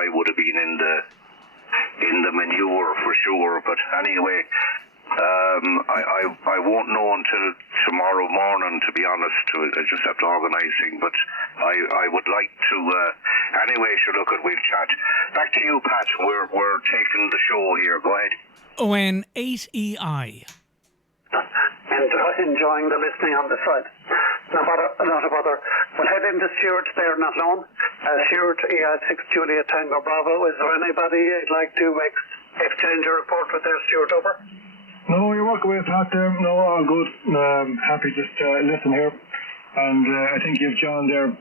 I would have been in the manure for sure. But anyway, I won't know until tomorrow morning, to be honest. I just have to organise things. But I would like to. Anyway, sure. Look, we'll chat. Back to you, Pat. We're taking the show here. Go ahead. ON8EI. Enjoying the listening on the side. A lot of other. We'll head into Stuart there, not long. Stuart, EI6 Juliet Tango Bravo. Is there anybody you'd like to exchange a report with there, Stuart? Over. No, you're welcome away, Pat. There. No, all good. Happy just listen here. And I think you've John there.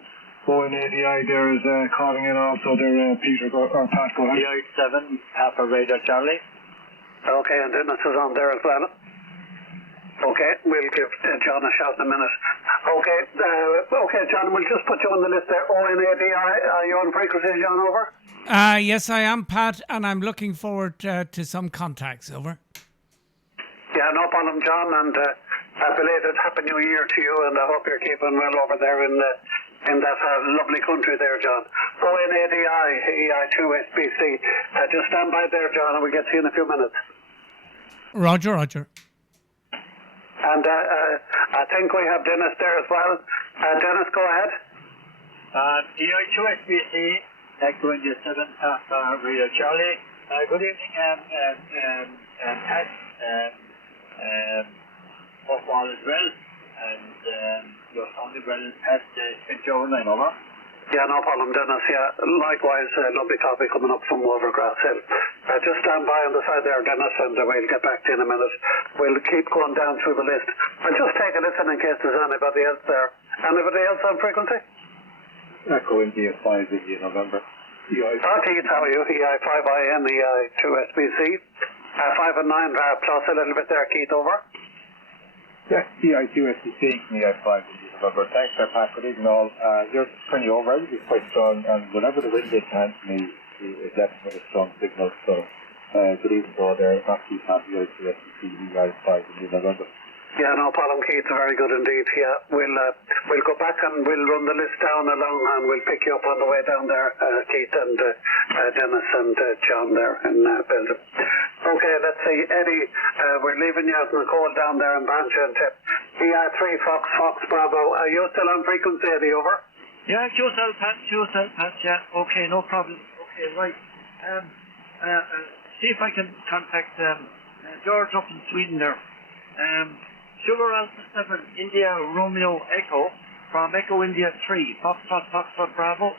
ON8EI there is calling in also there. Peter or Pat, go ahead. EI7 Papa Radar Charlie. Okay, and Dennis is on there as well. Okay, we'll give John a shout in a minute. Okay, John, we'll just put you on the list there. ON8EI, are you on frequency, John? Over. Yes, I am, Pat, and I'm looking forward to some contacts. Over. Yeah, no problem, John, and a belated Happy New Year to you, and I hope you're keeping well over there in that lovely country there, John. ON8EI, EI2SBC. Just stand by there, John, and we'll get to you in a few minutes. Roger. And I think we have Dennis there as well. Dennis, go ahead. EI2SBC, Echo India 7 Papa Radar Charlie. Good evening, Pat. Hope all is well, and your sound is well past St. Joe and over. Yeah, no problem, Dennis. Yeah, likewise, lovely copy coming up from Overgrass Hill. Just stand by on the side there, Dennis, and we'll get back to you in a minute. We'll keep going down through the list. I'll just take a listen in case there's anybody else there. Anybody else on frequency? Echo India 5 India November. Keith, how are you? EI5IN, EI2SBC. 5 and 9 plus a little bit there, Keith, over. Yeah, EI2SBC, EI5 India November. Thanks, Pat. Good evening, all. You're 20 over. Everything's quite strong, and whenever the wind gets hands to me, it's definitely a strong signal. So, good evening, all there. Not too happy, EI2SBC, EI5 India November. Yeah, no problem, Keith. Very good indeed. Yeah, we'll go back and we'll run the list down along, and we'll pick you up on the way down there, Keith and Dennis and John there in Belgium. Okay, let's see, Eddie. We're leaving you out in the cold down there in Banshee. EI3 Fox Bravo. Are you still on frequency, Eddie? Over. Yeah, QSL Pat. Yeah. Okay, no problem. Okay, right. See if I can contact George up in Sweden there. Sugar Alpha 7, India Romeo Echo, from Echo India 3, Foxtrot Bravo.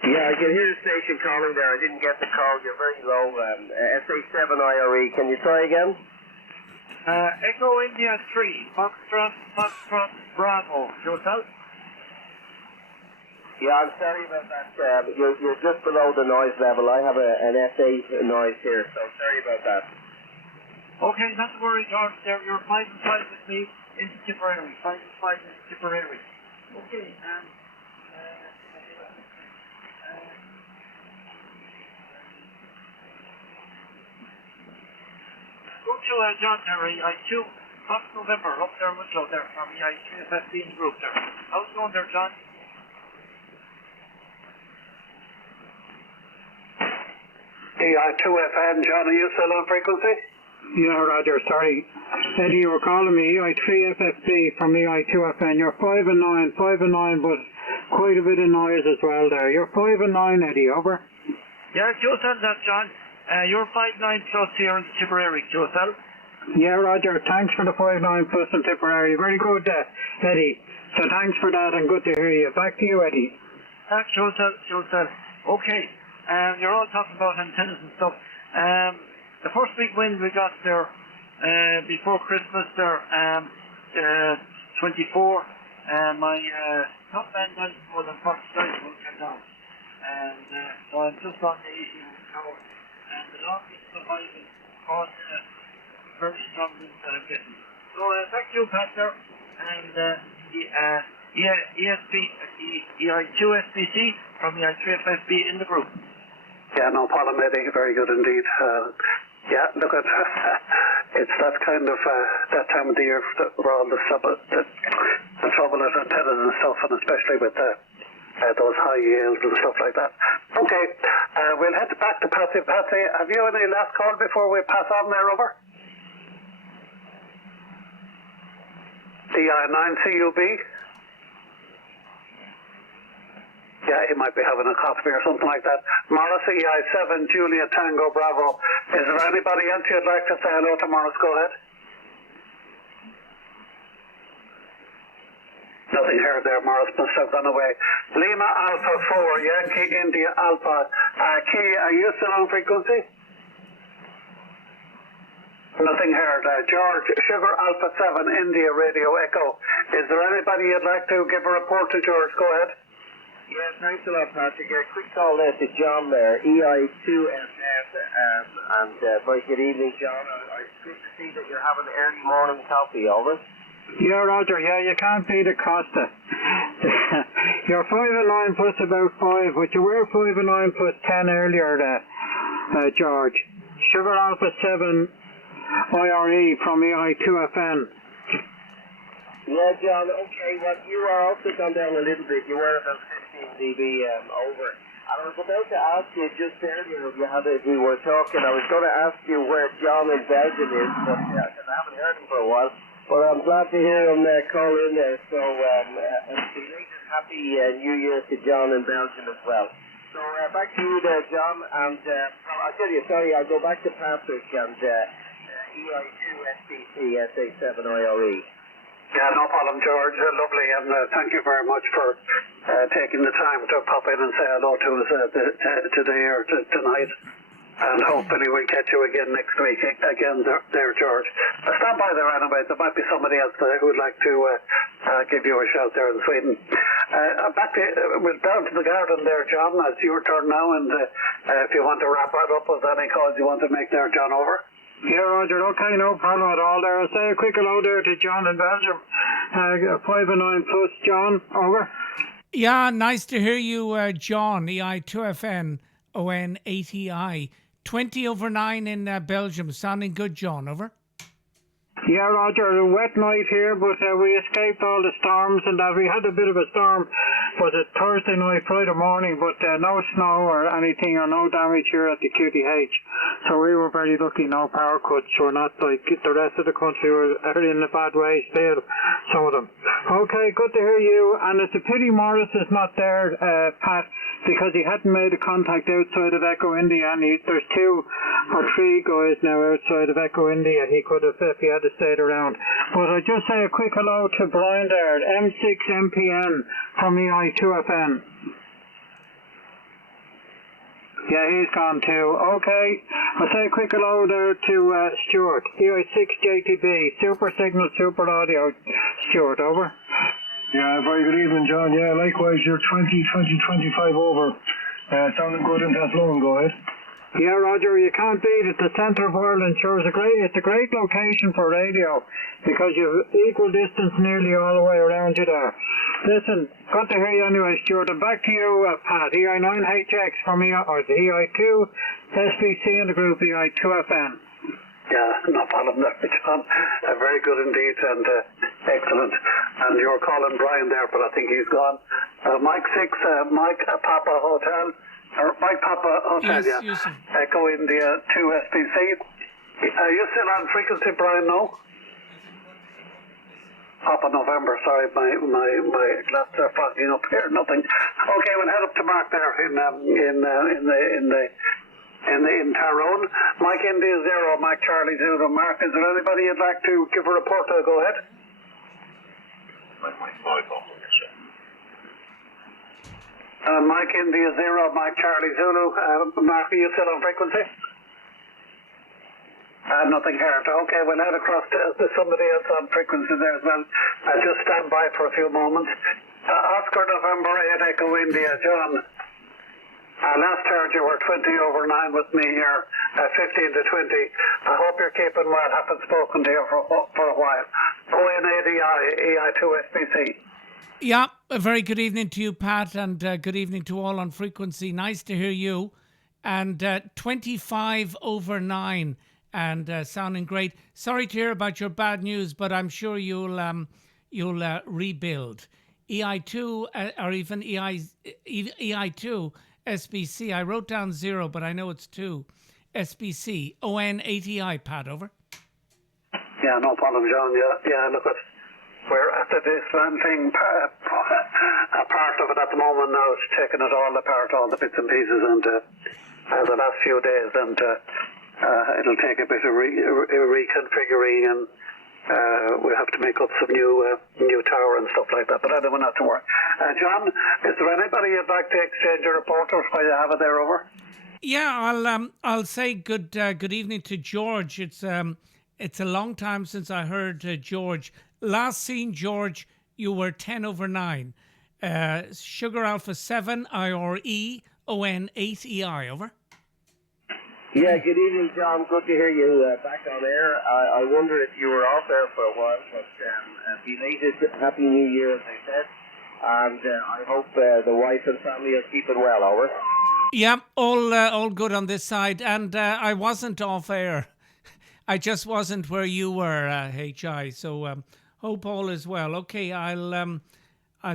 Yeah, I can hear the station calling there. I didn't get the call. You're very low. SA7 IRE. Can you try again? Echo India 3, Foxtrot Bravo. Yourself? Yeah, I'm sorry about that. You're just below the noise level. I have an SA noise here, so sorry about that. Okay, not to worry, George. You're 5 and 5 with me into Tipperary. 5 and 5 into Tipperary. Okay, go to John Terry, I2, Fox November, up there in Wicklow there, from the I3FFB in the group there. How's it going there, John? EI2FN, John, are you still on frequency? Yeah, Roger, sorry. Eddie, you were calling me EI3FFB from EI2FN. You're 5 and 9, but quite a bit of noise as well there. You're 5 and 9, Eddie, over. Yeah, QSL that, John. You're 5-9 plus here in Tipperary, QSL. Yeah, Roger, thanks for the 5-9 plus in Tipperary. Very good, Eddie. So thanks for that and good to hear you. Back to you, Eddie. QSL. Okay, you're all talking about antennas and stuff. The first big win we got there before Christmas there, 24, my top band went more than 40 strikes will come down. And so I'm just on the 80 tower. And the longest surviving caused very strong winds that I'm getting. So back to you, Pat there. And EI2SBC from the I3FFB in the group. Yeah, no problem, Eddie. Very good indeed. Yeah, look at it's that kind of that time of the year where all the trouble at antennas and stuff, and especially with those high yields and stuff like that. Okay, we'll head back to Patsy. Patsy, have you any last call before we pass on there over? EI9 CUB? Yeah, he might be having a coffee or something like that. Morris, EI7 Julia Tango Bravo. Is there anybody else you'd like to say hello to? Morris, go ahead. Nothing heard there. Morris must have gone away. Lima Alpha 4, Yankee India Alpha. Key, are you still on frequency? Nothing heard. George, Sugar Alpha 7, India Radio Echo. Is there anybody you'd like to give a report to, George? Go ahead. Yeah, thanks a lot, Patrick. A quick call there to John there, EI2FF, and very good evening, John. It's good to see that you're having early morning coffee, over. Yeah, Roger, yeah, you can't beat a Costa. You're 5 and 9 plus about 5, but you were 5 and 9 plus 10 earlier, George. Sugar Alpha 7 IRE from EI2FN. Yeah, John, okay, well, you are also gone down a little bit. You were about 15 dB over. And I was about to ask you just earlier if we were talking, I was going to ask you where John in Belgium is, but because I haven't heard him for a while. But I'm glad to hear him call in there. So, and belated happy New Year to John in Belgium as well. So, back to you there, John. And I'll tell you, sorry, I'll go back to Patrick and EI2 SBC SA7 IRE. Yeah, no problem, George. Lovely, and thank you very much for taking the time to pop in and say hello to us today or tonight. And hopefully we'll catch you again next week. Again, there, George. Stand by there anyway. There might be somebody else who would like to give you a shout there in Sweden. Back to, we're down to the garden there, John. It's your turn now, and if you want to wrap it up with any calls you want to make there, John, over. Yeah, Roger, okay, no problem at all there. I'll say a quick hello there to John in Belgium. 5 and 9 plus, John, over. Yeah, nice to hear you, John, EI2FN ON 80I. 20 over 9 in Belgium. Sounding good, John, over. Yeah, Roger, a wet night here, but we escaped all the storms and that. We had a bit of a storm, was it Thursday night, Friday morning, but no snow or anything or no damage here at the QTH. So we were very lucky, no power cuts. We're not like the rest of the country, were in a bad way still, some of them. Okay, good to hear you, and it's a pity Morris is not there, Pat, because he hadn't made a contact outside of Echo India, and there's 2 or 3 guys now outside of Echo India. He could have, if he had stayed around. But I just say a quick hello to Brian there, M6MPN from EI2FN. Yeah, he's gone too. Okay, I'll say a quick hello there to Stuart, EI6JTB, Super Signal, Super Audio. Stuart, over. Yeah, very good evening, John. Yeah, likewise, you're 25 over. Sounding good in Athlone, go ahead. Yeah, Roger, you can't beat it. The centre of Ireland, sure, it's a great location for radio because you've equal distance nearly all the way around you there. Listen, got to hear you anyway, Stuart. And back to you, Pat. EI9HX from EI2, SBC in the group EI2FN. Yeah, no problem there, John. Very good indeed and excellent. And you were calling Brian there, but I think he's gone. Mike 6, Mike Papa Hotel. Or Mike Papa Hotel, Yes, yeah. yes, sir. Echo India 2 SPC. Are you still on frequency, Brian? No? Papa November, sorry, my glasses are fogging up here. Nothing. Okay, we'll head up to Mark there in Tyrone. Mike India 0, Mike Charlie Zulu. Mark, is there anybody you'd like to give a report to? Go ahead. Mike India 0, Mike Charlie Zulu. Mark, are you still on frequency? Nothing heard. Okay, we'll head across to somebody else on frequency there as well. Just stand by for a few moments. Oscar November 8 Echo India, John. Last heard you were 20 over 9 with me here, 15 to 20. I hope you're keeping well. Haven't spoken to you for a while. ON80I, EI2 SPC. Yeah, a very good evening to you, Pat, and good evening to all on frequency. Nice to hear you. And 25 over 9 and sounding great. Sorry to hear about your bad news, but I'm sure you'll rebuild. EI2 or even EI2 SBC. I wrote down 0, but I know it's 2. SBC ON80I, Pat, over. Yeah, no problem, John. Yeah, look, we're at the dismantling a part of it at the moment now. It's taking it all apart, all the bits and pieces, and the last few days, and it'll take a bit of reconfiguring, and we'll have to make up some new tower and stuff like that. But I don't want to worry. John, is there anybody you'd like to exchange a report with while you have it there, over? Yeah, I'll say good evening to George. It's a long time since I heard George. Last seen George, you were 10 over 9. Sugar Alpha 7 IRE ON8EI, over. Yeah, good evening, John. Good to hear you back on air. I wonder if you were off air for a while, but belated Happy New Year, as I said. And I hope the wife and family are keeping well, over. Yeah, all good on this side. And I wasn't off air. I just wasn't where you were, HI. So hope all is well. Okay, I'll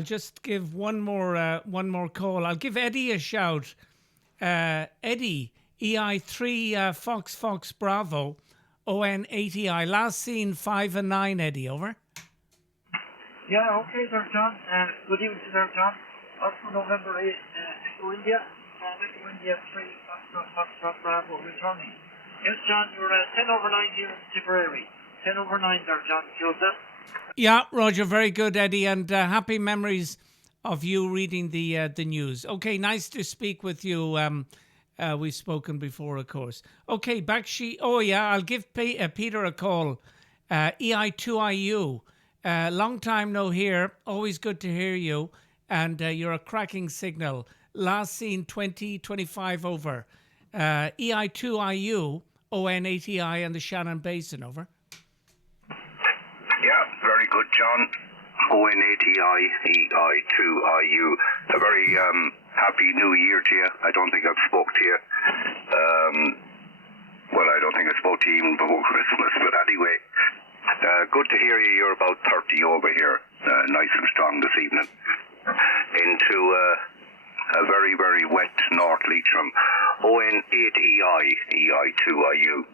just give one more call. I'll give Eddie a shout. Eddie, EI3 Fox Bravo ON80I. Last seen 5 and 9. Eddie, over. Yeah, okay there, John. Good evening to there, John. Also November 8, Echo India. Echo India 3 Fox Bravo returning. Yes, John, you're 10 over 9 here in Tipperary. 10 over 9 there, John. Joseph? Yeah, Roger, very good, Eddie, and happy memories of you reading the news. Okay, nice to speak with you. We've spoken before, of course. Okay, oh yeah, I'll give Peter a call. EI2IU. Long time no hear. Always good to hear you. And you're a cracking signal. Last seen 20-25 over. EI2IU, ON80I and the Shannon Basin, over. Yeah, very good, John. ON80I, EI2IU. A very happy new year to you. I don't think I've spoke to you. Well, I don't think I spoke to you even before Christmas, but anyway. Good to hear you. You're about 30 over here. Nice and strong this evening. Into a very, very wet North Leitrim. ON8EI, EI2IU.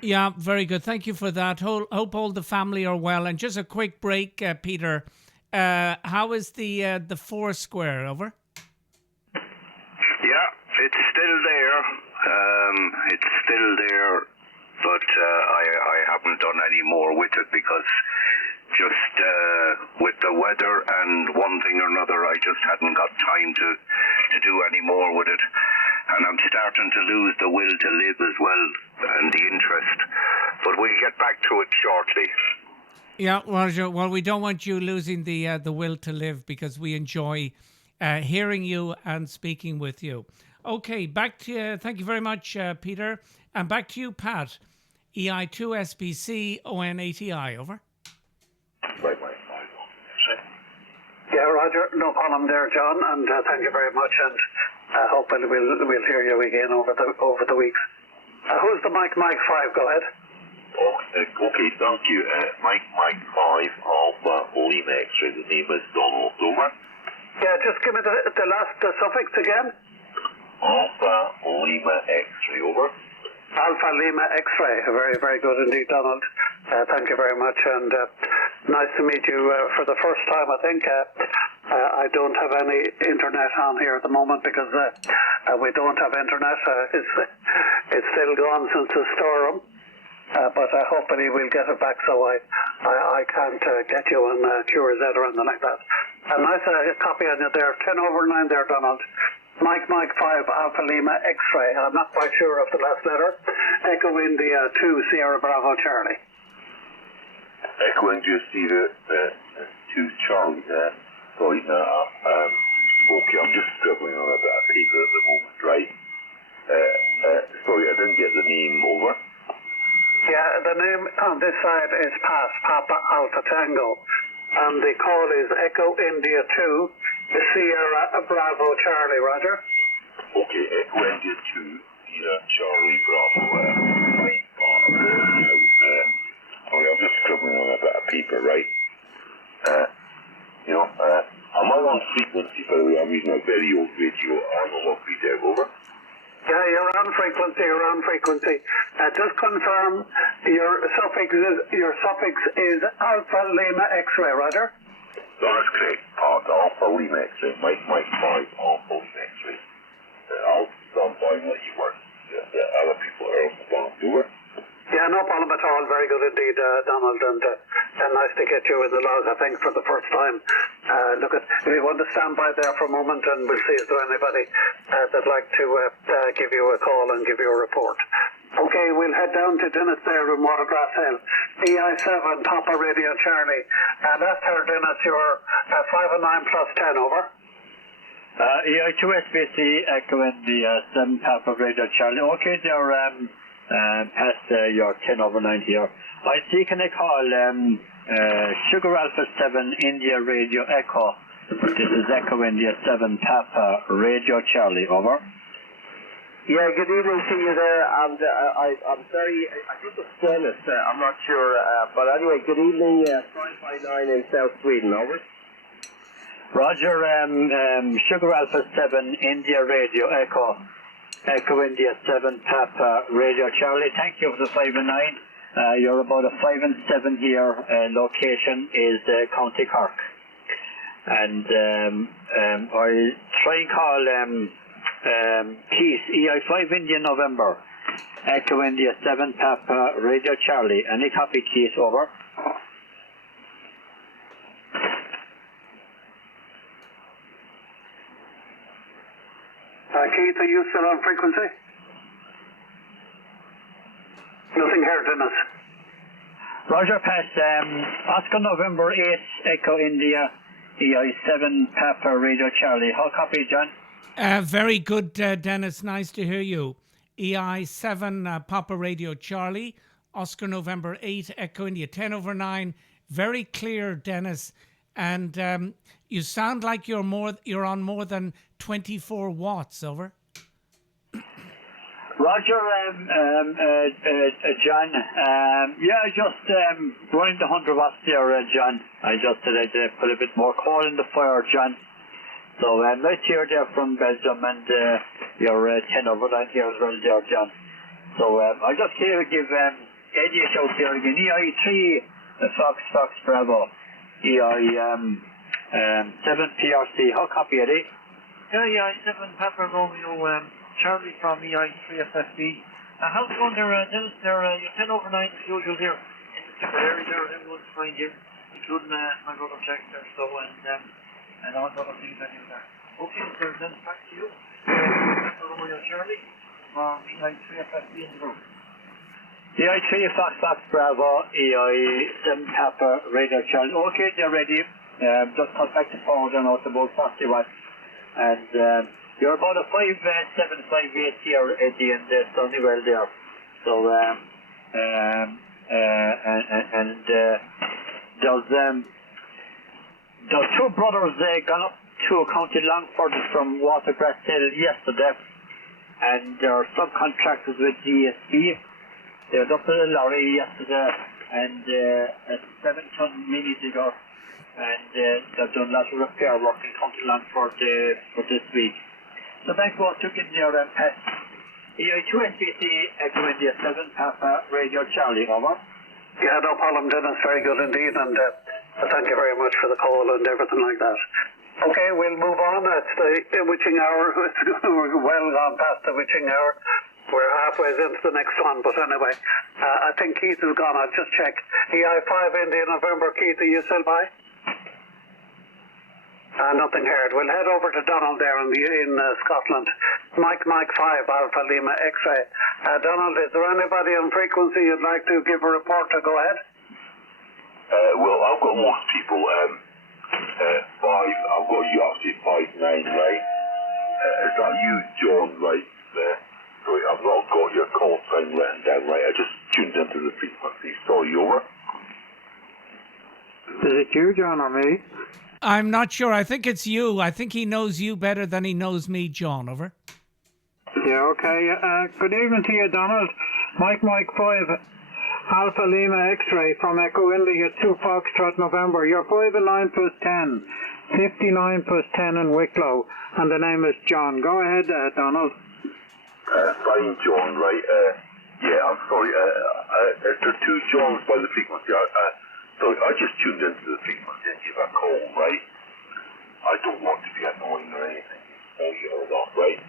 Yeah, very good. Thank you for that. Hope all the family are well. And just a quick break, Peter. How is the Foursquare, over? Yeah, it's still there. It's still there, but I haven't done any more with it because just with the weather and one thing or another, I just hadn't got time to do any more with it. And I'm starting to lose the will to live as well and the interest. But we'll get back to it shortly. Yeah, Roger. Well, we don't want you losing the will to live because we enjoy hearing you and speaking with you. Okay, back to you. Thank you very much, Peter. And back to you, Pat. EI2 SBC ON80I, over. Yeah, Roger, no problem there, John, and thank you very much, and hopefully we'll hear you again over the weeks. Who's the Mike 5? Go ahead. Okay, thank you. Mike 5 Alpha Lima X-ray. The name is Donald. Over. Yeah, just give me the last suffix again. Alpha Lima X-ray. Over. Alpha Lima X-ray. Very, very good indeed, Donald. Thank you very much, and nice to meet you for the first time, I think. I don't have any internet on here at the moment because we don't have internet. It's still gone since the storm, but hopefully we'll get it back so I can't get you on QRZ or anything like that. A nice copy on you there, 10 over 9 there, Donald. Mike 5 Alpha Lima X-ray. I'm not quite sure of the last letter. Echo India 2 Sierra Bravo Charlie. Echo India Sierra 2 Charlie. Sorry, okay, I'm just scribbling on a bit of paper at the moment, right? Sorry, I didn't get the name. Over. Yeah, the name on this side is Papa Alpha Tango. And the call is Echo India 2 Sierra Bravo Charlie, Roger. Okay, Echo India 2 Sierra Charlie Bravo. I'm just scribbling on a bit of paper, right? Am I on frequency, by the way? I'm using a very old radio. I don't know what we did over. Yeah, you're on frequency. Just confirm your suffix is Alpha Lima X-ray, Roger? That's correct. Alpha Lima X-ray. Mike 5 Alpha Lima X-ray. I'll stand by what you were. Other people are on the phone, over. Yeah, no problem at all. Very good indeed, Donald, and nice to get you in the log, I think, for the first time. Look, if you want to stand by there for a moment, and we'll see if there's anybody that'd like to give you a call and give you a report. Okay, we'll head down to Dennis there in Watergrass Hill. EI7, Papa Radio Charlie. That's her, Dennis. You're 5 and 9 plus 10, over. EI2 SBC, Echo India, 7 Papa Radio Charlie. Okay, they're past your 10 over 9 here. I see, can I call Sugar Alpha 7 India Radio Echo. This is Echo India 7 Papa Radio Charlie, over. Yeah, good evening to you there, and I'm sorry, I think it's Dennis, I'm not sure, but anyway, good evening, 559 in South Sweden, over. Roger, Sugar Alpha 7 India Radio Echo. Echo India 7 Papa Radio Charlie, thank you for the 5 and 9. You're about a 5 and 7 here. Location is County Cork. And I'll try and call Keith, EI5 India November. Echo India 7 Papa Radio Charlie. Any copy, Keith, over. Keith, are you still on frequency? Nothing heard, Dennis. Roger, pass. Oscar November 8, Echo India, EI7 Papa Radio Charlie. How copy, John? Very good, Dennis. Nice to hear you. EI7 Papa Radio Charlie, Oscar November 8, Echo India 10 over 9. Very clear, Dennis. And you sound like you're on more than 24 watts, over. Roger, John. Yeah, just running the 100 watts there, John. I just said I'd put a bit more coal in the fire, John. So nice here there from Belgium, and you're 10 over 9 here as well there, John. So I just here give Eddie a shout here again. EI3 Fox Bravo. EI 7 PRC. How copy, Eddie? Yeah, 7 Papa Romeo Charlie from EI3 FFB. How's it going there, Dennis? You're 10 over 9 as usual here in the Tipperary there. Everyone's fine here, including my brother Jack there. So, and all the other things that you there. Okay, so Dennis, back to you. Papa Romeo Charlie from EI3 FFB in the group. EI3 Fox Bravo, EI7 Papa Radio Charlie. Okay, they're ready. Just cut back the forward and out about 40 watts. And you're about a 5.7, 5.8 here at the end there, Sunnywell there. So, there's two brothers gone up to County Longford from Watergrass Hill yesterday, and they're subcontractors with DSB. They were up in a lorry yesterday, and a 7-ton mini digger, and they've done lots of repair work in County Longford for this week. So that goes took in there and passed EI2 SBC, Echo India 7 Papa Radio Charlie, over. Yeah, no problem, Dennis. Very good indeed, and thank you very much for the call and everything like that. Okay, we'll move on. It's the witching hour. We're well gone past the witching hour. We're halfway into the next one, but anyway, I think Keith is gone. I'll just check. EI5 India November. Keith, are you still by? Nothing heard. We'll head over to Donald there in Scotland. Mike 5 Alpha Lima X-ray. Donald, is there anybody on frequency you'd like to give a report to? Go ahead. Well, I've got most people. I've got you obviously 5-9, right? Is that you, John, right? Sorry, I've not got your call sign written down, right? I just tuned into the frequency. Sorry, over. Is it you, John, or me? I'm not sure. I think it's you. I think he knows you better than he knows me, John, over. Yeah, okay. Good evening to you, Donald. Mike 5 Alpha Lima X-ray from Echo India 2 Foxtrot November. You're 5 and 9 plus 10. 59 plus 10 in Wicklow, and the name is John. Go ahead, Donald. Fine, John, right? Yeah, I'm sorry. There are two Johns by the frequency. So I just tuned into the frequency and gave a call, right? I don't want to be annoying or anything. You know that, right?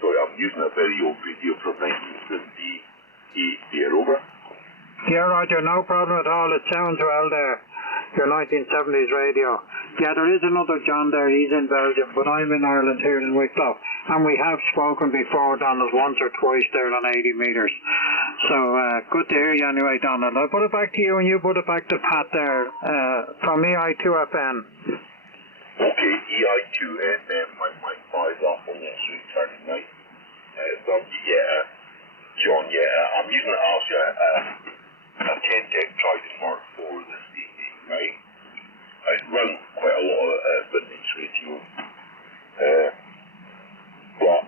So I'm using a very old video from 1978 there, over. Yeah, Roger, no problem at all. It sounds well there. Your 1970s radio. Yeah, there is another John there. He's in Belgium, but I'm in Ireland here in Wicklow. And we have spoken before, Donald, once or twice there on 80 metres. So, good to hear you anyway, Donald. I'll put it back to you and you put it back to Pat there from EI2FN. Okay, EI2FM, my fire's off on the street turning night. So, yeah, John, yeah, I'm using also a 10-tech Trident for this evening, right? I run quite a lot of vintage radio. But,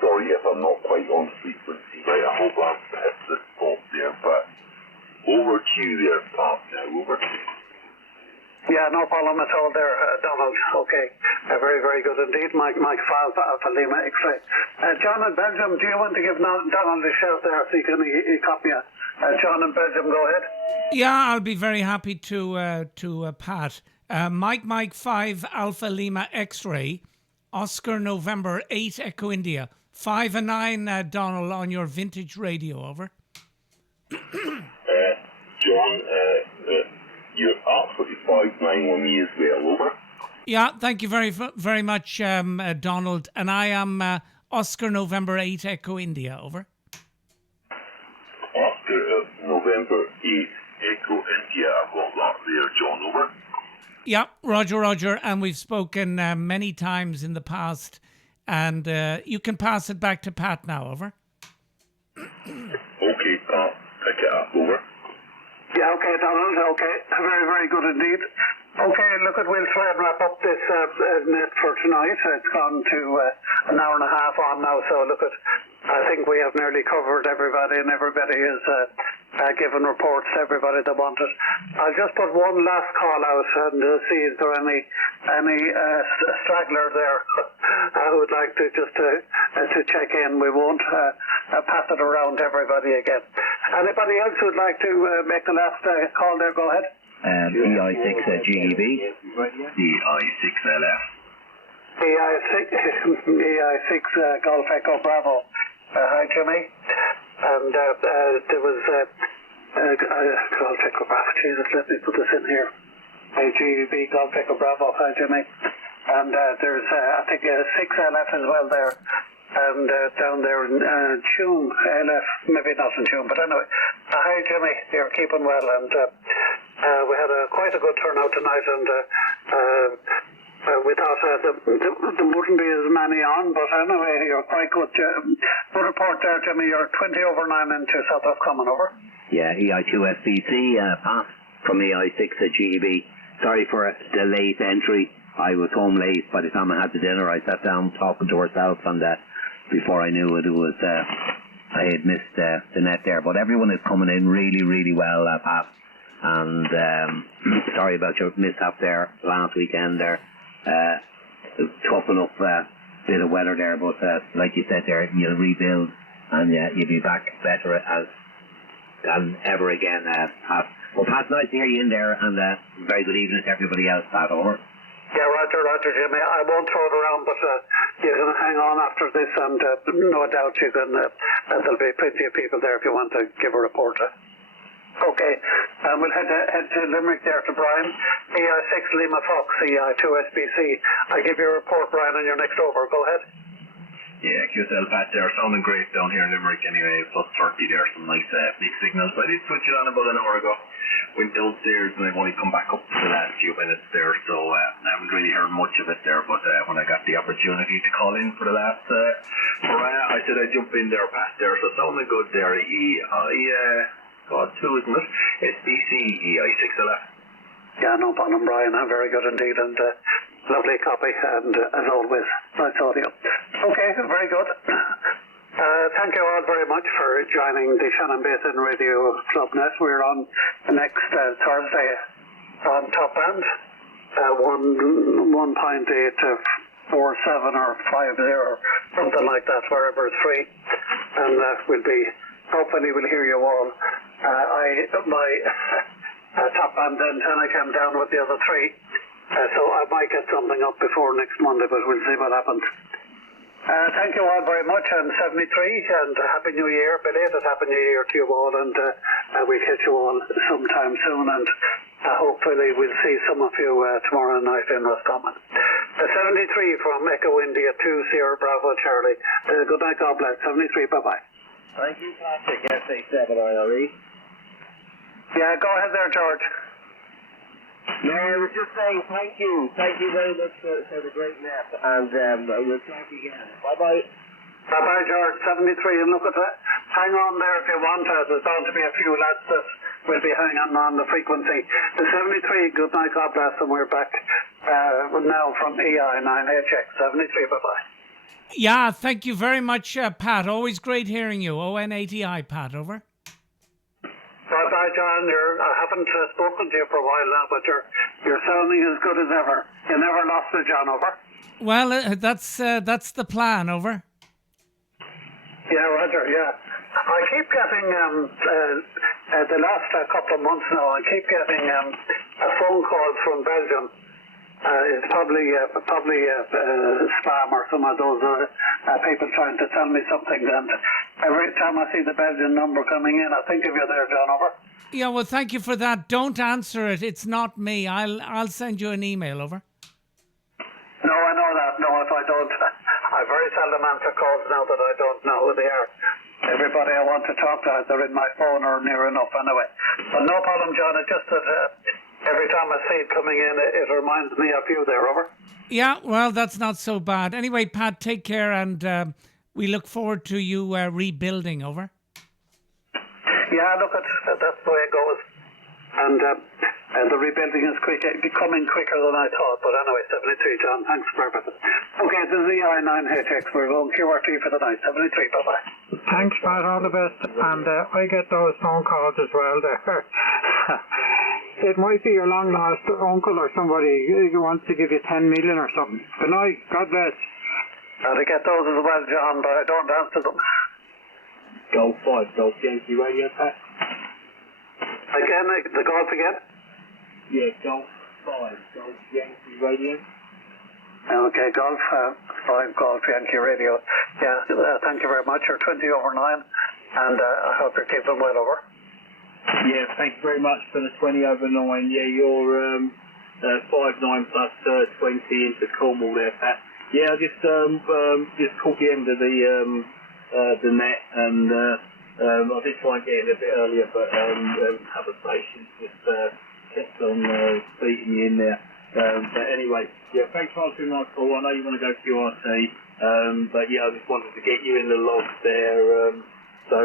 sorry if I'm not quite on frequency, right? I hope I'm at the spot there, but over to you there, Pat, now, over. Yeah, no problem at all there, Donald. Okay. Very, very good indeed. Mike 5 Alpha Lima X-ray. John in Belgium, do you want to give Donald a shout there so you can copy it? John in Belgium, go ahead. Yeah, I'll be very happy to Pat. Mike 5 Alpha Lima X-ray, Oscar November 8 Echo India, 5 and 9 Donald on your vintage radio, over. John, you're absolutely 5-9 on me as well, over. Yeah, thank you very much, Donald. And I am Oscar November 8 Echo India, over. Oscar November 8 Echo India, I've got that there, John, over. Yeah, Roger, and we've spoken many times in the past, and you can pass it back to Pat now, over. Okay, Pat, pick it up, over. Yeah, okay, Donald, okay. Very, very good indeed. Okay, look, we'll try and wrap up this net for tonight. It's gone to an hour and a half on now, so look, I think we have nearly covered everybody, and everybody is given reports to everybody that wanted. I'll just put one last call out and see if there are any straggler there who would like to just to check in. We won't pass it around to everybody again. Anybody else who would like to make the last call there, go ahead. EI6 GEB, EI6LF. EI6 Golf Echo Bravo. Hi, Jimmy. And there was Golf Echo Bravo. Jesus, let me put this in here. GEB Golf Echo Bravo. Hi, Jimmy. And there's, I think, 6LF as well there. And down there in Tuam, LF, maybe not in Tuam, but anyway. Hi, Jimmy. You're keeping well. And we had quite a good turnout tonight, and we thought there wouldn't be as many on, but anyway, you're quite good. Good report there, Jimmy. You're 20 over 9 into South of coming over. Yeah, EI2SBC, Pat from EI6 at GEB. Sorry for the late entry. I was home late. By the time I had the dinner, I sat down talking to ourselves, and before I knew it, was I had missed the net there. But everyone is coming in really, really well, Pat. And sorry about your mishap there last weekend there. Tough enough bit of weather there, but like you said there, you'll rebuild and you'll be back better than ever again, Pat. Well, Pat, nice to hear you in there, and very good evening to everybody else, Pat, over. Yeah, Roger, Jimmy. I won't throw it around, but you can hang on after this, and no doubt you can. There'll be plenty of people there if you want to give a report. Okay, we'll head to Limerick there to Brian. EI6 Lima Fox, EI2 SBC. I give you a report, Brian, and you're next over. Go ahead. Yeah, QSL Pat there, sounding great down here in Limerick anyway, plus 30 there, some nice big signals. I did switch it on about an hour ago, went downstairs and I've only come back up for the last few minutes there, so I haven't really heard much of it there, but when I got the opportunity to call in for the last, I said I'd jump in there, Pat there, so sounding good there. God, 2, isn't it? SBC EI6LF. Yeah, no problem, Brian. Very good indeed, and lovely copy, and as always, nice audio. Okay, very good. Thank you all very much for joining the Shannon Basin Radio Club Net. We're on next Thursday on Top Band, 1.847 or 50, something like that, wherever it's free. And hopefully we'll hear you all. My Top Band antenna came down with the other three, so I might get something up before next Monday, but we'll see what happens. Thank you all very much, and 73, and Happy New Year, belated Happy New Year to you all, and we'll catch you all sometime soon, and hopefully we'll see some of you tomorrow night in Roscommon. 73 from Echo India 2 Sierra Bravo Charlie. Good night, God bless. 73, bye-bye. Thank you, Patrick. SA7IRE. Yeah, go ahead there, George. No, I was just saying thank you. Thank you very much for the great nap, and we'll talk again. Bye-bye. Bye-bye, George. 73, and look at that. Hang on there if you want. There's bound to be a few lads that will be hanging on the frequency. The 73, good night, God bless, and we're back now from EI 9HX. 73, bye-bye. Yeah, thank you very much, Pat. Always great hearing you. ON80I, Pat, over. Bye-bye, John. I haven't spoken to you for a while now, but you're sounding as good as ever. You never lost it, John, over. Well, that's the plan, over. Yeah, Roger, yeah. I keep getting, the last couple of months now, I keep getting a phone call from Belgium. It's probably spam or some of those people trying to tell me something. And every time I see the Belgian number coming in, I think of you there, John, over. Yeah, well, thank you for that. Don't answer it. It's not me. I'll send you an email, over. No, I know that. No, if I don't, I very seldom answer calls now that I don't know who they are. Everybody I want to talk to, they're in my phone or near enough anyway. But no problem, John. It's just that every time I see it coming in, it reminds me of you there, over. Yeah, well, that's not so bad. Anyway, Pat, take care, and we look forward to you rebuilding, over. Yeah, look, that's the way it goes. And the rebuilding is becoming quicker than I thought. But anyway, 73, John, thanks for everything. Okay, this is the I9HX. We're going QRT for the night. 73, bye-bye. Thanks, Pat. All the best. And I get those phone calls as well there. It might be your long-lost uncle or somebody who wants to give you 10 million or something. Good night. God bless. I get those as well, John, but I don't answer them. Golf 5, Golf Yankee Radio, Pat. Again, the golf again? Yeah, Golf 5, Golf Yankee Radio. Okay, Golf 5, Golf Yankee Radio. Yeah, thank you very much. You're 20 over 9, and I hope you're keeping well, over. Yeah, thank you very much for the 20 over 9. Yeah, you're 5-9 plus 20 into Cornwall there, Pat. Yeah, I just caught the end of the net, and I did try and get in a bit earlier, but have a patience, just kept on beating you in there. But anyway, yeah, thanks for answering my call. I know you want to go to QRT, but yeah, I just wanted to get you in the logs there, so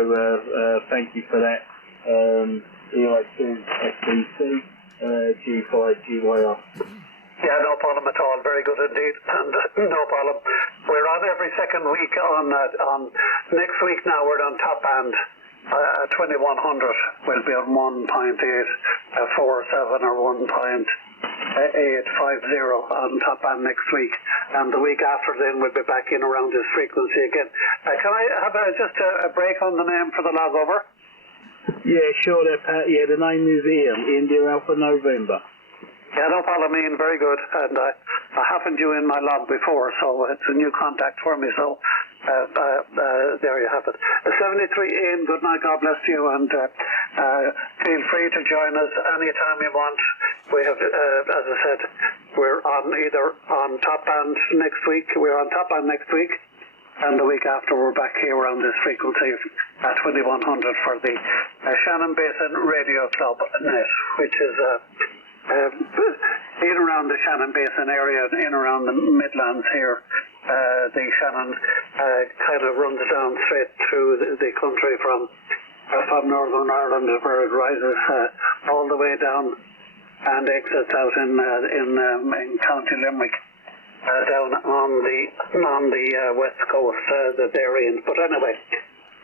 thank you for that. EI2 SBC, G5 GYR. Yeah, no problem at all. Very good indeed, and no problem. We're on every second week on next week now. We're on top band 2100. We'll be on 1.847 or 1.850 on top band next week, and the week after then we'll be back in around this frequency again. Can I have just a break on the name for the log, over? Yeah, sure there, Pat. Yeah, the name is Ian, India Alpha November. Yeah, no problem, Ian. Very good. And I happened you in my log before, so it's a new contact for me. So there you have it. 73, Ian, good night. God bless you. And feel free to join us anytime you want. We have, as I said, we're on either on top band next week. We're on top band next week. And the week after, we're back here around this frequency at 2100 for the Shannon Basin Radio Club Net, which is in around the Shannon Basin area, in around the Midlands here. The Shannon kind of runs down straight through the country from Northern Ireland, where it rises all the way down and exits out in County Limerick. down on the west coast that they're in. But anyway,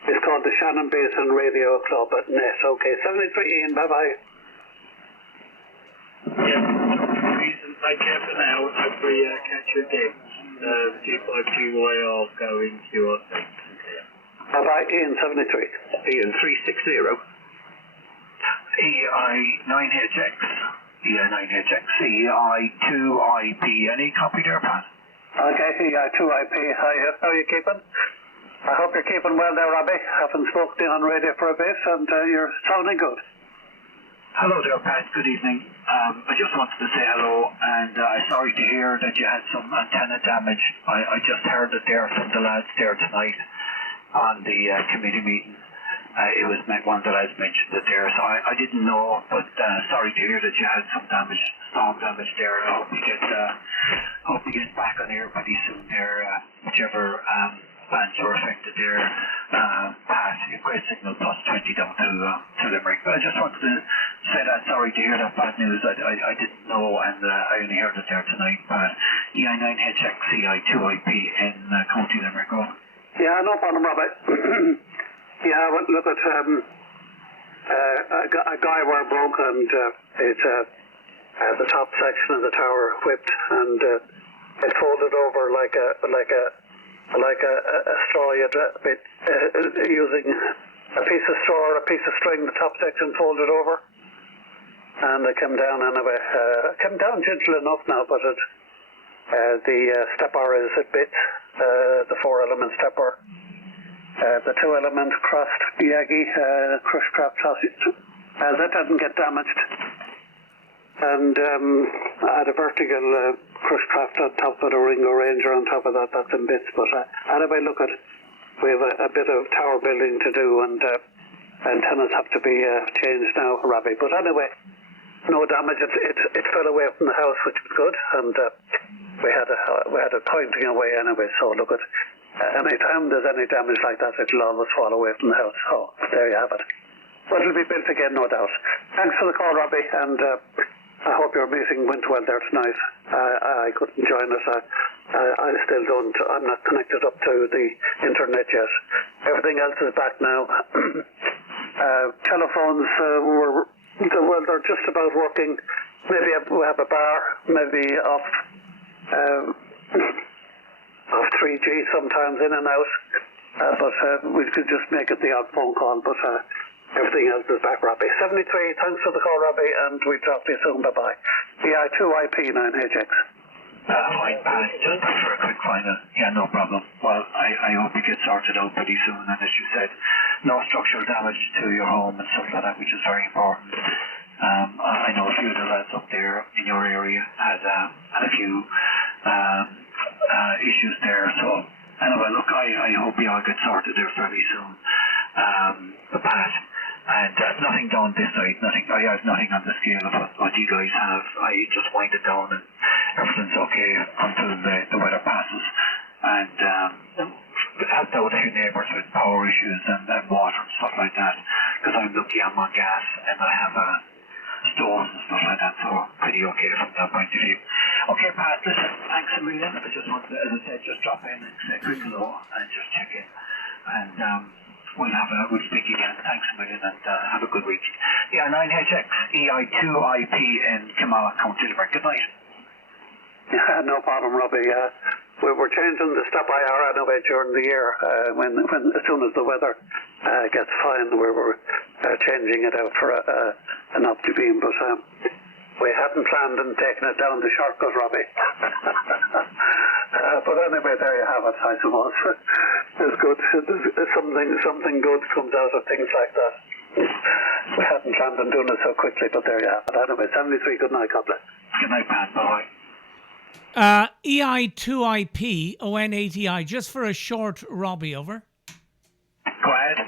it's called the Shannon Basin Radio Club at net. Okay, 73 Ian, bye bye. Yeah, reason I kept an hour every catch your game. G5GYR going to your thing. Bye bye, Ian 73. Ian 360. EI9HX. EI9HX. EI2IP. Any copy there, Pat? Okay, EI2IP. How are you keeping? I hope you're keeping well there, Robbie. Haven't spoken to you on radio for a bit, and you're sounding good. Hello there, Pat. Good evening. I just wanted to say hello, and I'm sorry to hear that you had some antenna damage. I just heard it there from the lads there tonight on the committee meeting. It was one of the lads mentioned it there, so I didn't know, but sorry to hear that you had some damage, storm damage there. I hope you get back on air pretty soon there, whichever bands were affected there. Pat, great signal plus 20 down to Limerick. But I just wanted to say that, sorry to hear that bad news. I didn't know, and I only heard it there tonight. But EI9HX, EI2IP in County Limerick. Yeah, no problem, Robert. Yeah, well, look at a guy were broke, and it's the top section of the tower whipped, and it folded over like a straw. Using a piece of straw or a piece of string, the top section folded over, and it came down anyway. Came down gentle enough now, but the stepper is a bit. The 4-element stepper. The 2-element crossed Yagi crushcraft that didn't get damaged, and I had a vertical crushcraft on top of the Ringo Ranger on top of that. That's in bits, but anyway, look at, we have a bit of tower building to do, and antennas have to be changed now, Robbie. But anyway, no damage. It fell away from the house, which was good, and we had it pointing away anyway. So look at. Any time there's any damage like that, it'll always fall away from the house. So there you have it. But it'll be built again, no doubt. Thanks for the call, Robbie, and I hope your meeting went well there tonight. I couldn't join us. I still don't. I'm not connected up to the internet yet. Everything else is back now. Telephones they're just about working. Maybe we have a bar, maybe off 3G sometimes in and out, but we could just make it the odd phone call, but everything else is back, Robbie. 73, thanks for the call, Robbie, and we'll talk to you soon, bye-bye. EI2IP9HX. Fine, Pat, just for a quick final. Yeah, no problem. Well, I hope you get sorted out pretty soon, and as you said, no structural damage to your home and stuff like that, which is very important. I know a few of the lads up there in your area had a few issues there. So anyway, look, I hope you all get sorted there fairly soon. Pat, and nothing down this side. I have nothing on the scale of what you guys have. I just wind it down and everything's okay until the weather passes. And helped out a few neighbours with power issues and water and stuff like that. Because I'm lucky I'm on gas and I have stoves and stuff like that, so pretty okay from that point of view. Okay, Pat, listen, thanks a million. I just wanted to, as I said, just drop in and say quick hello and just check in. And we'll speak again. Thanks a million and have a good week. Yeah, 9HX, EI2IP in Kamala, County Limerick. Good night. Yeah, no problem, Robbie. We were changing the stop IR anyway during the year. When as soon as the weather gets fine, we were changing it out for an opti beam, but we hadn't planned on taking it down the shortcut, Robbie. But anyway, there you have it, I suppose. It's good. Something good comes out of things like that. We hadn't planned on doing it so quickly, but there you have it. Anyway, 73, good night, God bless. Good night, Pat. Bye. EI2IP ON80I, just for a short Robbie, over. Go ahead.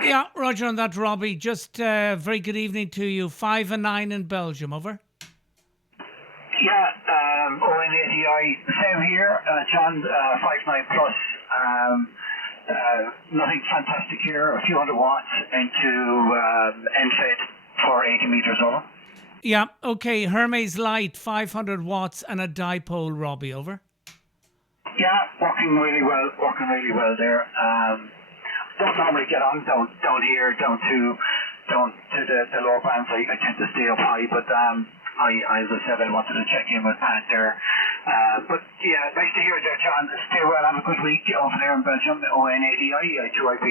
Yeah, Roger on that, Robbie. Just very good evening to you. 5 and 9 in Belgium, over. Yeah, ON80I, same here. John, 5.9 plus. Nothing fantastic here. A few hundred watts into NFED for 80 meters over. Yeah, okay. Hermes Light, 500 watts and a dipole, Robbie, over. Yeah, working really well there. Don't normally get on down here, down to the lower bands. I tend to stay up high, but I, as I said, I wanted to check in with Pat there. But yeah, nice to hear there, John. Stay well, have a good week over there in Belgium, ON80I, 2IP.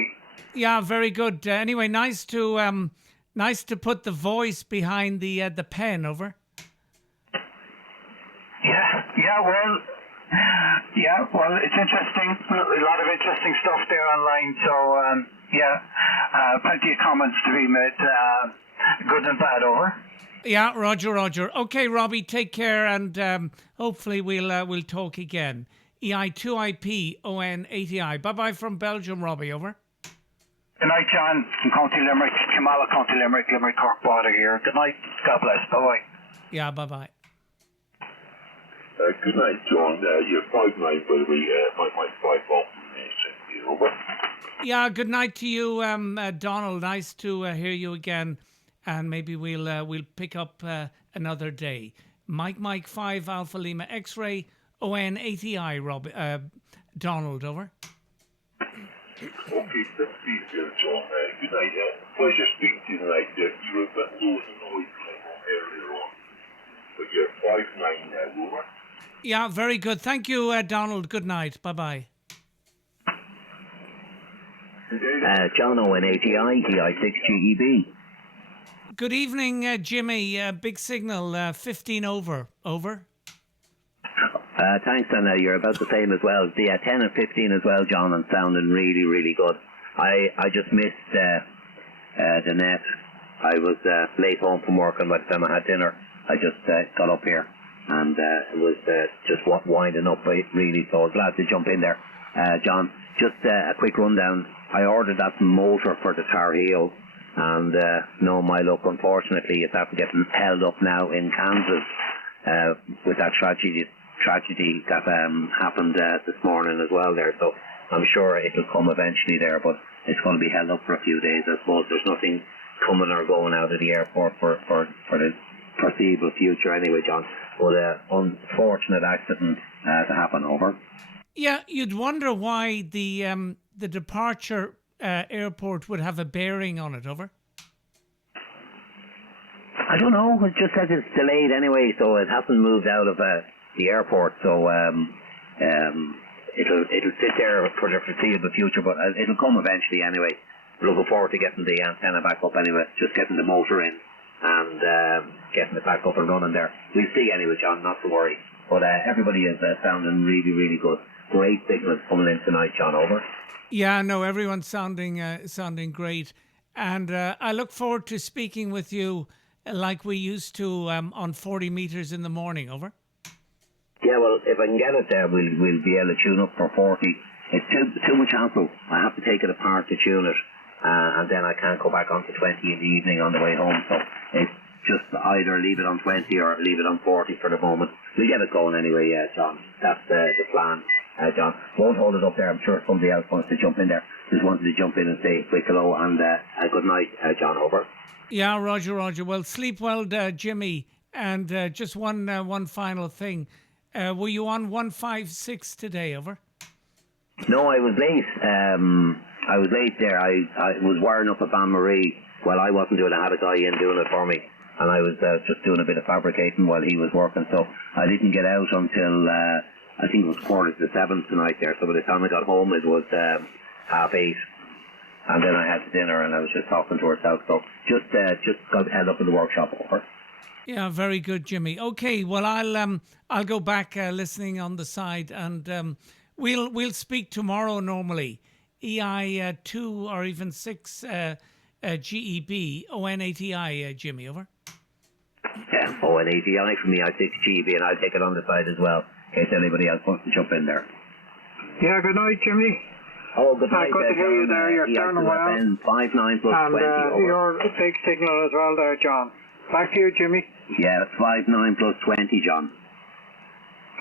Yeah, very good. Anyway, nice to put the voice behind the pen, over. Well, it's interesting. A lot of interesting stuff there online. So, plenty of comments to be made, good and bad, over. Yeah, Roger. Okay, Robbie, take care, and hopefully we'll talk again. EI2IP ON80I. Bye-bye from Belgium, Robbie, over. Good night, John, from County Limerick. Kamala, County Limerick, Limerick Cork border here. Good night. God bless. Bye-bye. Yeah, bye-bye. Good night, John. You're 5'9", by the way. My 5 information. Over. Yeah, good night to you, Donald. Nice to hear you again, and maybe we'll pick up another day. Mike 5 Alpha Lima X-ray ON80I. Donald, over. Okay, let's see here, John. Good night. Pleasure speaking to you tonight. You were a bit low in the noise earlier on, but you're 5'9" now, over. Yeah, very good. Thank you, Donald. Good night. Bye-bye. John ON80I, EI6GEB. Good evening, Jimmy. Big signal, 15 over. Over. Thanks, and you're about the same as well. Yeah, 10 and 15 as well, John, and sounding really, really good. I just missed the net. I was late home from work, and by the time I had dinner, I just got up here, and it was just winding up really, so I was glad to jump in there. John, just a quick rundown. I ordered that motor for the Tar Heel, and no, my luck, unfortunately, it's after getting held up now in Kansas with that tragedy that happened this morning as well there. So I'm sure it'll come eventually there, but it's going to be held up for a few days. I suppose there's nothing coming or going out of the airport for the foreseeable future anyway, John. But unfortunate accident to happen, over. Yeah, you'd wonder why the departure airport would have a bearing on it, over. I don't know. It just says it's delayed anyway, so it hasn't moved out of the airport. So it'll sit there for the foreseeable future, but it'll come eventually anyway. Looking forward to getting the antenna back up anyway. Just getting the motor in and getting it back up and running there. We'll see anyway, John. Not to worry. But everybody is sounding really, really good. Great signals coming in tonight, John. Over. Yeah, no, everyone's sounding great, and I look forward to speaking with you like we used to on 40 meters in the morning. Over. Yeah, well, if I can get it there, we'll be able to tune up for 40. It's too much hassle. I have to take it apart to tune it, and then I can't go back onto 20 in the evening on the way home. So it's just either leave it on 20 or leave it on 40 for the moment. We'll get it going anyway, John. That's the plan. John, won't hold it up there. I'm sure somebody else wants to jump in there. Just wanted to jump in and say a quick hello and a good night, John. Over. Yeah, Roger. Well, sleep well, Jimmy. And just one final thing. Were you on 156 today? Over. No, I was late. I was late there. I was wiring up a Ban Marie while I wasn't doing it. I had a guy in doing it for me, and I was just doing a bit of fabricating while he was working. So I didn't get out until I think it was 7:15 tonight there. So by the time I got home, it was 8:30, and then I had dinner, and I was just talking to herself. So just got held up in the workshop. Over. Yeah, very good, Jimmy. Okay, well I'll go back listening on the side, and we'll speak tomorrow normally. EI 2 or even 6 GEB ON80I, Jimmy. Over. Yeah, ON80I from EI6 GEB, and I'll take it on the side as well in case anybody else wants to jump in there. Yeah, good night, Jimmy. Oh, good night. Good to hear you there. You're turning well. 59 plus and 20. You're a big signal as well there, John. Back to you, Jimmy. Yeah, 59 plus 20, John.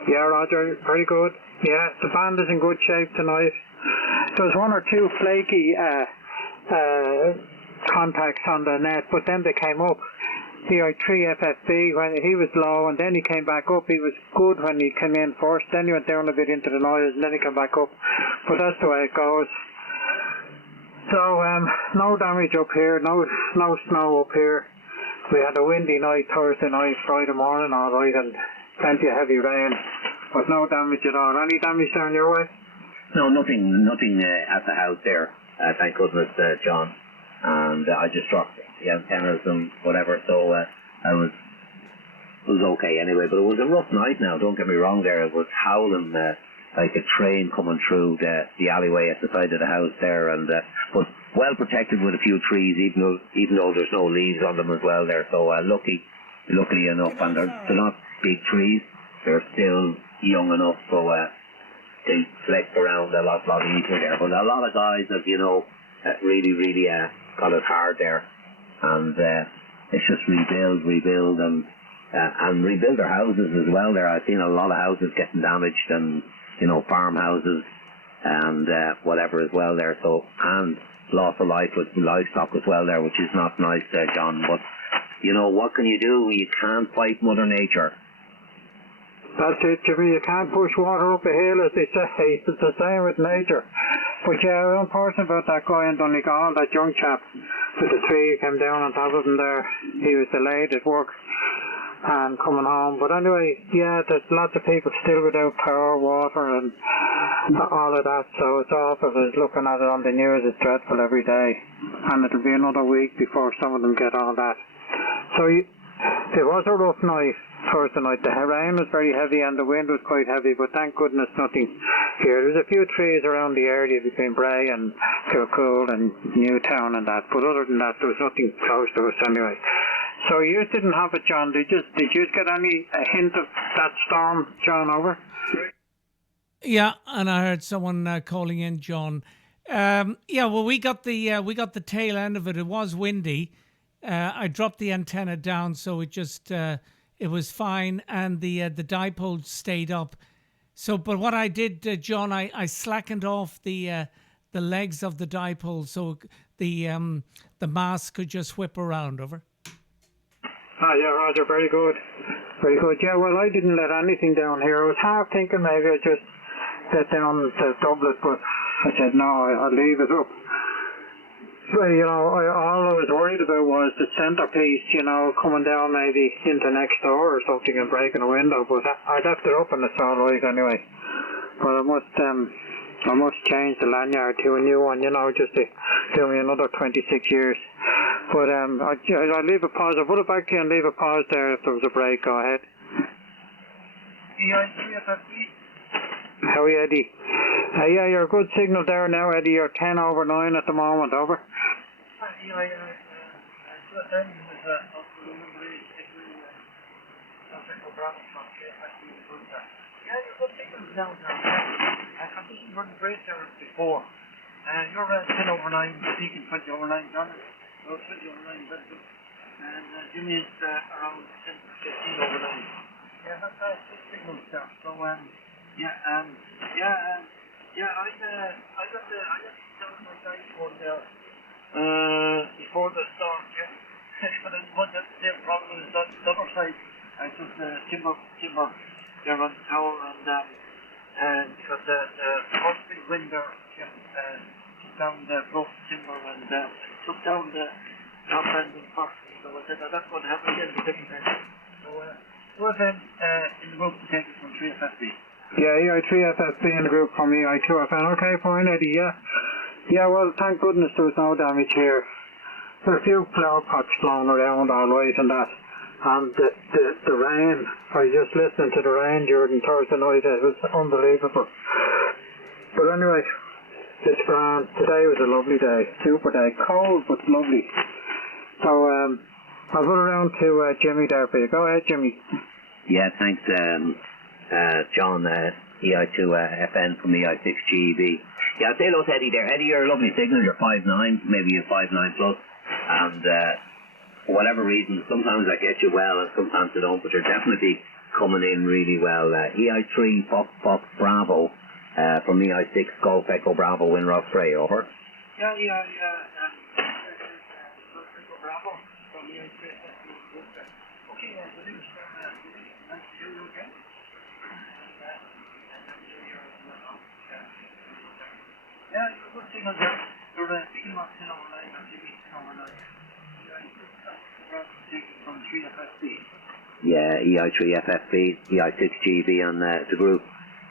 Yeah, Roger, very good. Yeah, the band is in good shape tonight. There's one or two flaky contacts on the net, but then they came up. EI3 FFB when he was low, and then he came back up. He was good when he came in first, then he went down a bit into the noise, and then he came back up. But that's the way it goes. So, no damage up here, no snow up here. We had a windy night Thursday night, Friday morning, all right, and plenty of heavy rain, but no damage at all. Any damage down your way? No, nothing at the house there, thank goodness, John. And I just dropped the antennas and whatever, so I was okay anyway. But it was a rough night now, don't get me wrong there. It was howling like a train coming through the alleyway at the side of the house there, and but well protected with a few trees, even though there's no leaves on them as well there. So luckily enough, and they're not big trees, they're still young enough, so they flex around a lot easier there. But a lot of guys have, really got it hard there, and it's just rebuild and rebuild their houses as well there. I've seen a lot of houses getting damaged, and farmhouses and whatever as well there. So, and loss of life with livestock as well there, which is not nice, John. But what can you do? You can't fight Mother Nature. That's it, Jimmy. You can't push water up a hill, as they say. It's the same with nature. But yeah, unfortunate about that guy in Donegal, that young chap with the tree came down on top of him there. He was delayed at work and coming home. But anyway, yeah, there's lots of people still without power, water, and all of that. So it's awful. I was looking at it on the news. It's dreadful every day. And it'll be another week before some of them get all that. So it was a rough night Thursday night. The rain was very heavy and the wind was quite heavy, but thank goodness nothing here. There's a few trees around the area between Bray and Kilcool and Newtown and that, but other than that there was nothing close to us anyway. So you didn't have it, John. Did you get a hint of that storm, John, over? Yeah, and I heard someone calling in, John. We got the tail end of it. It was windy. I dropped the antenna down, so it just it was fine, and the dipole stayed up. So, but what I did, John, I slackened off the legs of the dipole, so the mast could just whip around. Over. Yeah, Roger, very good. Very good. Yeah, well, I didn't let anything down here. I was half thinking maybe I'd just let down the doublet, but I said, no, I'll leave it up. Well, all I was worried about was the centerpiece, coming down maybe into next door or something and breaking a window, but I left it up and it's all right anyway. But I must change the lanyard to a new one, just to do me another 26 years. But I'll leave a pause. I'll put it back to you and leave a pause there if there was a break. Go ahead. How are you, Eddie? Yeah, you're a good signal there now, Eddie. You're 10 over 9 at the moment. Over. Conditions weren't great there before. You're 10 over 9, peaking 20 over 9, John. 20 over 9, that's good. And Jimmy is around 10 15 over 9. Yeah, that's good signals there. So, I got down my dipole there before the storm, yeah. But then what the same problem is that the other side, I took the timber there on the tower, and because the first big wind there took down the broke timber and took down the top end and first. So I said that's what happened again the second time. So we're then in the group to take it from 3FFB. Yeah, EI3FFB in the group from EI2FN. Okay, fine, Eddie, yeah. Yeah, well, thank goodness there was no damage here. There were a few flower pots blown around all right and that. And the rain, I was just listening to the rain during Thursday night, it was unbelievable. But anyway, it's grand. Today was a lovely day, super day. Cold, but lovely. So, I'll put around to Jimmy there for you. Go ahead, Jimmy. Yeah, thanks, John, EI2FN from EI6GEB. Yeah, I'll say hello to Eddie there. Eddie, you're a lovely signal. You're 5'9", maybe you're 5'9 plus. And for whatever reason, sometimes I get you well and sometimes I don't, but you're definitely coming in really well. EI3 Fox Bravo from EI6 Golf Echo Bravo Winrock Spray, over. Yeah, Echo Bravo from EI3. Yeah, it's a good thing on that. You're picking up 10 overnight or 10 overnight. From 3FFB. Yeah, EI3FFB, EI6GB on the group.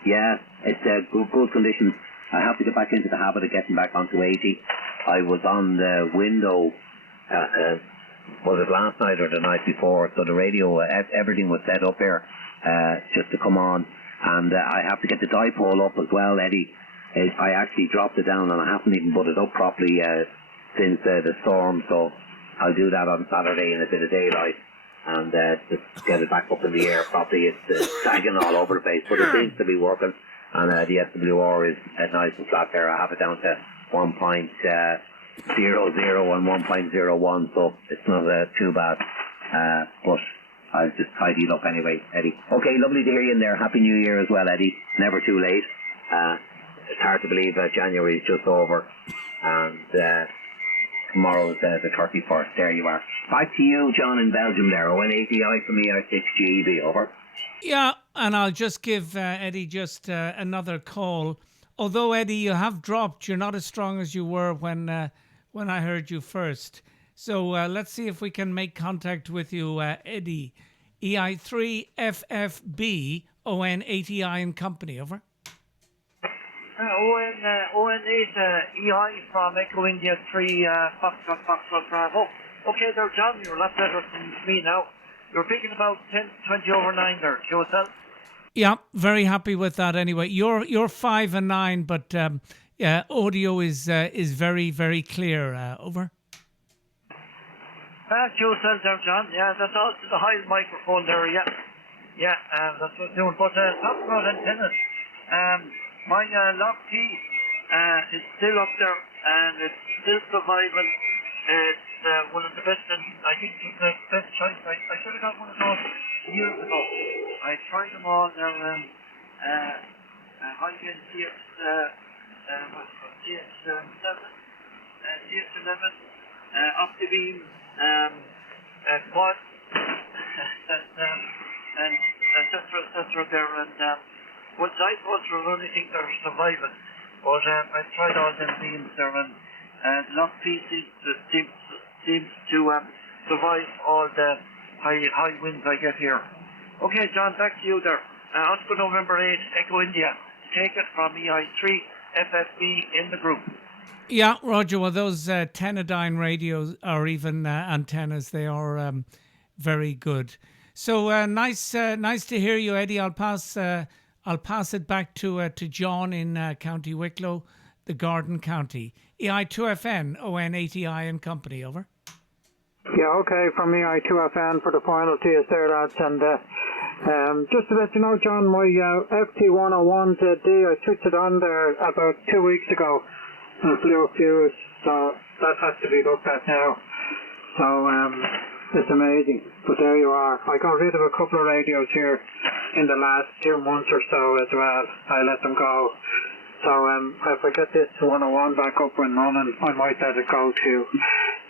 Yeah, it's good conditions. I have to get back into the habit of getting back onto 80. I was on the window, was it last night or the night before? So the radio, everything was set up here just to come on. And I have to get the dipole up as well, Eddie. I actually dropped it down and I haven't even put it up properly since the storm. So I'll do that on Saturday in a bit of daylight and just get it back up in the air properly. It's sagging all over the place, but it seems to be working. And the SWR is nice and flat there. I have it down to 1.00 and 1.01, so it's not too bad. But I'll just tidy it up anyway, Eddie. Okay, lovely to hear you in there. Happy New Year as well, Eddie. Never too late. It's hard to believe January is just over. And tomorrow is the 31st. There you are. Back to you, John, in Belgium there. ON80I from EI6GB, over. Yeah, and I'll just give Eddie just another call. Although, Eddie, you have dropped. You're not as strong as you were when I heard you first. So let's see if we can make contact with you, Eddie. EI3FFB, ON80I and Company, over. ON8 EI from Echo India 3 Foxtrot Bravo. Okay there, John, you're a lot better than me now. You're picking about 20 over 9 there. Show yourself. Yeah, very happy with that anyway. You're 5 and 9, but audio is very, very clear. Over. Show yourself there, John. Yeah, that's all. The high microphone there, yeah. Yeah, that's what I'm doing. But talking about antennas, my lock T is still up there and it's still surviving. It's one of the best, and I think it's the best choice. I should have got one of those years ago. I tried them all. They're high-end CX7, CX11, OptiBeam, quad, and etc. there. And what dipoles are the only thing that are surviving. But I tried all them beams there, and lock pieces seems to survive all the high winds I get here. Okay, John, back to you there. Oscar November 8, Echo India. Take it from EI3 FFB in the group. Yeah, Roger. Well, those Tenadyne radios or even antennas, they are very good. So nice to hear you, Eddie. I'll pass it back to John in County Wicklow, the Garden County. EI2FN, ON80I and Company, over. Yeah, okay, from EI2FN for the final to you there, lads. And just to let you know, John, my FT101D, I switched it on there about 2 weeks ago and it blew a fuse, so that has to be looked at now. So it's amazing, but there you are. I got rid of a couple of radios here in the last 2 months or so as well. I let them go. So if I get this 101 back up and running, I might let it go too.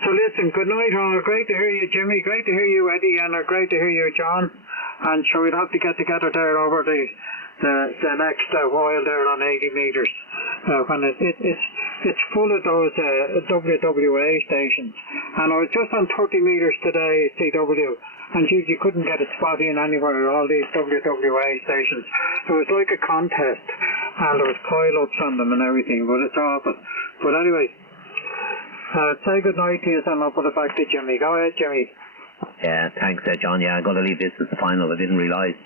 So listen, good night all. Great to hear you, Jimmy. Great to hear you, Eddie, and great to hear you, John. And sure, we'll have to get together there over the next while there on 80 metres. When it's full of those WWA stations. And I was just on 30 metres today, CW, and you couldn't get a spot in anywhere, all these WWA stations. It was like a contest, and there was pile-ups on them and everything, but it's awful. But anyway, say good night to you, and I'll put it back to Jimmy. Go ahead, Jimmy. Yeah, thanks, John. Yeah, I'm going to leave this as the final. I didn't realise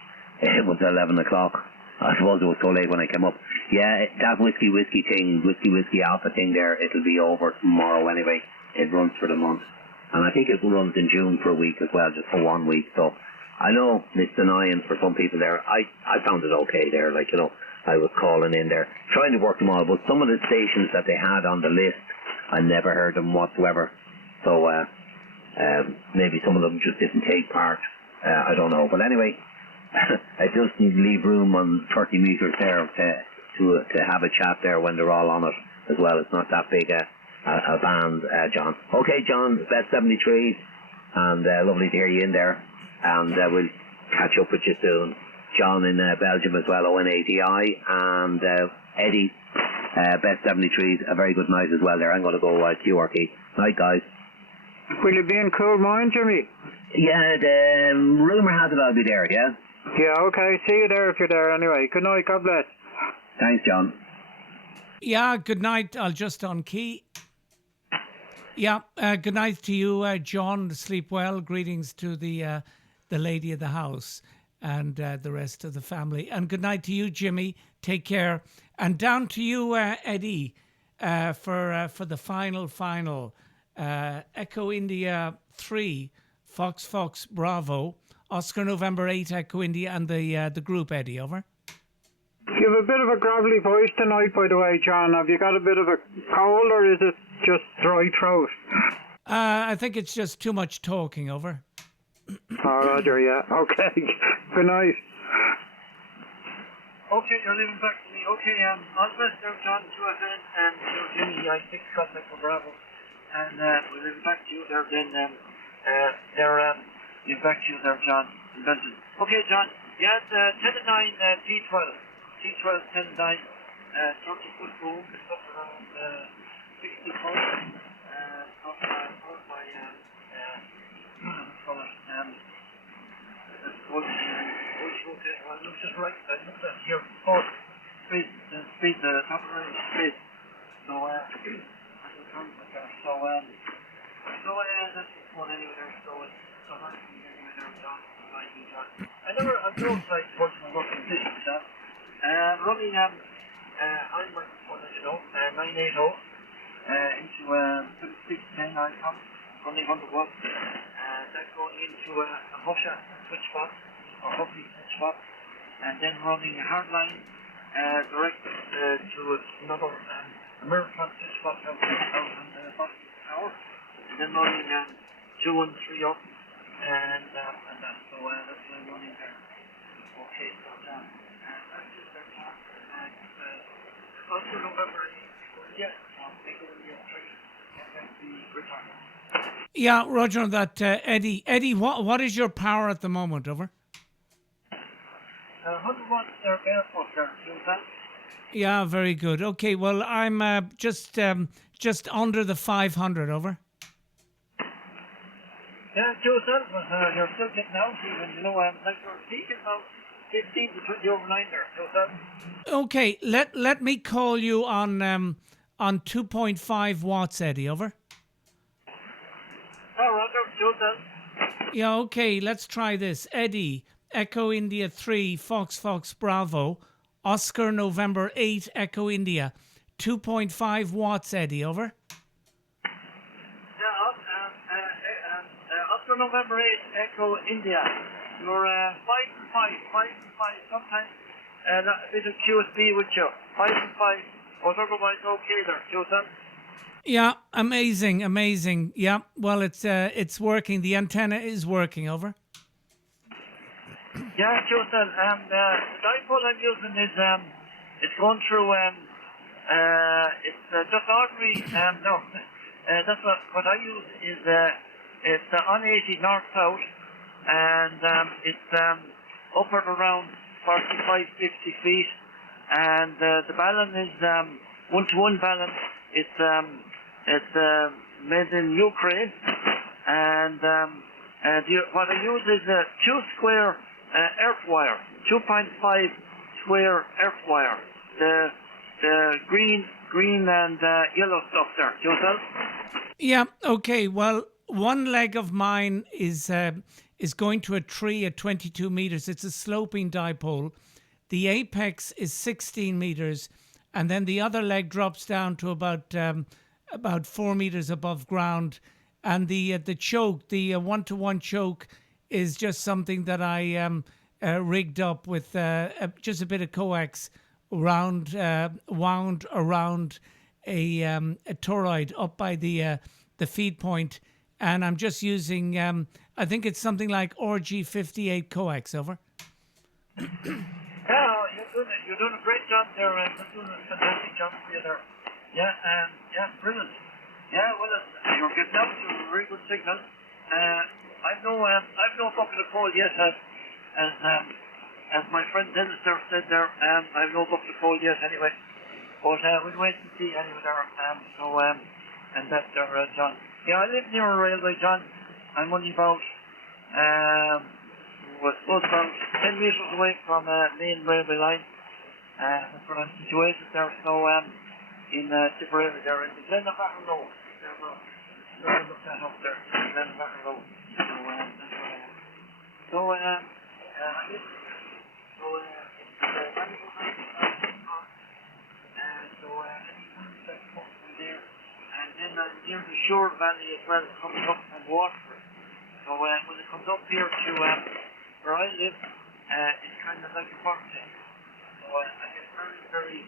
it was 11 o'clock. I suppose it was so late when I came up. Yeah, that whiskey thing, whiskey alpha thing there, it'll be over tomorrow anyway. It runs for the month. And I think it runs in June for a week as well, just for 1 week. So I know it's annoying for some people there. I found it okay there, like, you know, I was calling in there, trying to work them all. But some of the stations that they had on the list, I never heard them whatsoever. So maybe some of them just didn't take part. I don't know. But anyway, I just need to leave room on 30 metres there to have a chat there when they're all on it as well. It's not that big a band, John. Okay, John, best 73, and lovely to hear you in there. and we'll catch up with you soon. John in Belgium as well, ON80i, and Eddie, Best 73s, a very good night as well there. I'm going to go QRT. Night, guys. Will you be in cool mine, Jimmy? Yeah, the rumour has it I'll be there, yeah? Yeah, okay. See you there if you're there anyway. Good night. God bless. Thanks, John. Yeah, good night. I'll just on key. Yeah, good night to you, John. Sleep well. Greetings to the lady of the house and the rest of the family. And good night to you, Jimmy. Take care. And down to you, Eddie, for the final. Echo India 3, Fox Bravo, Oscar November 8, Echo India, and the group, Eddie, over. You have a bit of a gravelly voice tonight, by the way, John. Have you got a bit of a cold, or is it just dry throat? I think it's just too much talking, over. Oh, Roger, yeah. Okay. Good night. Okay, you're leaving back to me. Okay, all the best there, John, to a hand, and Jimmy, I think contact for Bravo. And we'll leave back to you there, then, leave back to you there, John, in Belgium. Okay, John, yeah, it's 10 to 9, T12. T12, 10 to 9, 30-foot boom, it's up around 60 foot, up by, looks just right, I looked at here, speed, the top of the range, speed. So, that's one anyway there, so it's so hard to get anyway there, John. I never, I've no sight towards my working position, John. Running, I'm like, what did you know, 980, into 610 I come, running 100 watts, that's going into a Husha switch box, or Huffy switch box, and then running a hard line, direct to another American switch box out on the bottom tower, and then running 2 and 3 up, and that. So that's what I'm running there. Okay, so that's just our talk. Also November 8th, yeah, I'll take over the 3, and then the retirement. Yeah, Roger on that, Eddie. Eddie, what is your power at the moment, over? 100 watts there, barefoot there, that. Yeah, very good. Okay, well, I'm just under the 500, over. Yeah, Joseph, you're still getting out even, you know, like you're peaking about 15 to 20 over 9 there, Joseph. Okay, let me call you on 2.5 watts, Eddie, over. Oh, Roger, Joseph. Yeah, okay, let's try this. Eddie, Echo India 3, Fox Bravo, Oscar November 8, Echo India, 2.5 watts, Eddie, over. Oscar November 8, Echo India. You're 5 sometimes. A bit of QSB with you. 5 and 5. Otherwise, okay there, Joseph. Yeah, amazing. Yeah, well, it's working. The antenna is working, over. Yeah, Joseph. The dipole I'm using is it's going through it's just ordinary. No, that's what I use is it's on 80 north south, and it's up at around 45-50 feet, and the balance is 1-to-1 balance. It's made in Ukraine, and what I use is a 2 square earth wire, 2.5 square earth wire. The green and yellow stuff there. Yourself? Yeah. Okay. Well, one leg of mine is going to a tree at 22 meters. It's a sloping dipole. The apex is 16 meters, and then the other leg drops down to about 4 meters above ground. And the choke, the 1-to-1 choke, is just something that I rigged up with just a bit of coax wound around a toroid up by the feed point, and I'm just using I think it's something like RG58 coax, over. Yeah, you're doing a great job there, and you're doing a fantastic job for you there. Yeah, brilliant. Yeah, well, you're getting out to a very good signal. I've no bucket of coal yet, as my friend Dennis there said there. I've no bucket of coal yet anyway. But we'll wait and see anyway there. And that's there, John. Yeah, I live near a railway, John. I'm only about was supposed about 10 metres away from main railway line. That's where I'm situated there. So in Tipperary there in the Glenafachar Road. Look that up there, Glenafachar Road. So that's where I am. So there, and then near the Shore Valley as well, comes up from Waterford. So when it comes up here to where I live, it's kind of like a vortex. So I get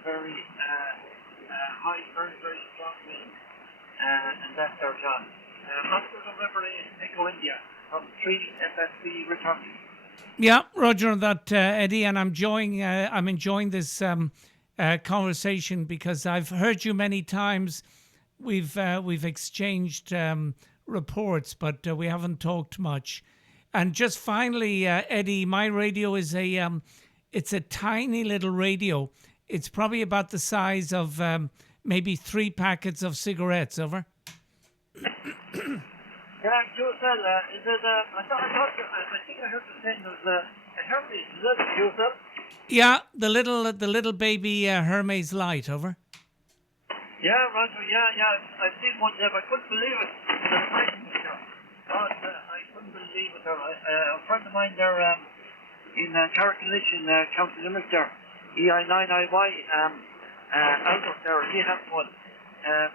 very high, very strong wind, and that's our John. Oscar November 8, Echo India, from 3 FSB returning. Yeah, Roger, that Eddie, and I'm enjoying this conversation because I've heard you many times. We've exchanged reports, but we haven't talked much. And just finally, Eddie, my radio is it's a tiny little radio. It's probably about the size of maybe 3 packets of cigarettes. Over. Yeah, QSL, is it, I think I heard you saying there's a Hermes, is it, QSL? Yeah, the little baby Hermes light, over. Yeah, Roger, yeah, I've seen one there, but I couldn't believe it. God, I couldn't believe it there. A friend of mine there in Carrickillich in County Limerick there, EI9IY, Albert there, he has one.